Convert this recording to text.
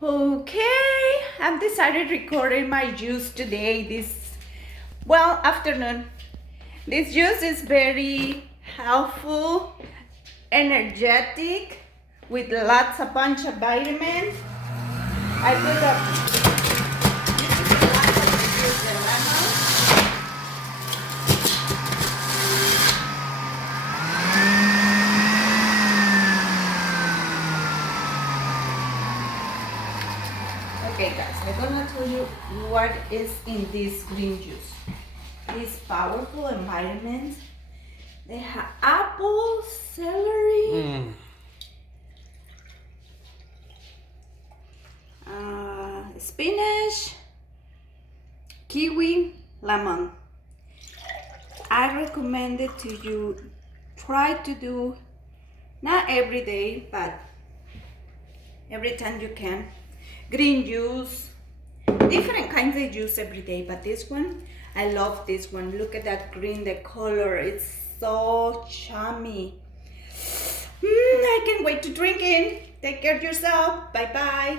Okay, I've decided recording my juice today, afternoon. This juice is very helpful, energetic, with lots of bunch of vitamins. I put the lemon. Okay guys, I'm gonna tell you what is in this green juice. It's powerful and vitamins. They have apple, celery, spinach, kiwi, lemon. I recommend it to you. Try to do not every day, but every time you can. Green juice, different kinds of juice every day, but this one, I love this one. Look at that green, the color, it's so chummy. I can't wait to drink it. Take care of yourself. Bye bye.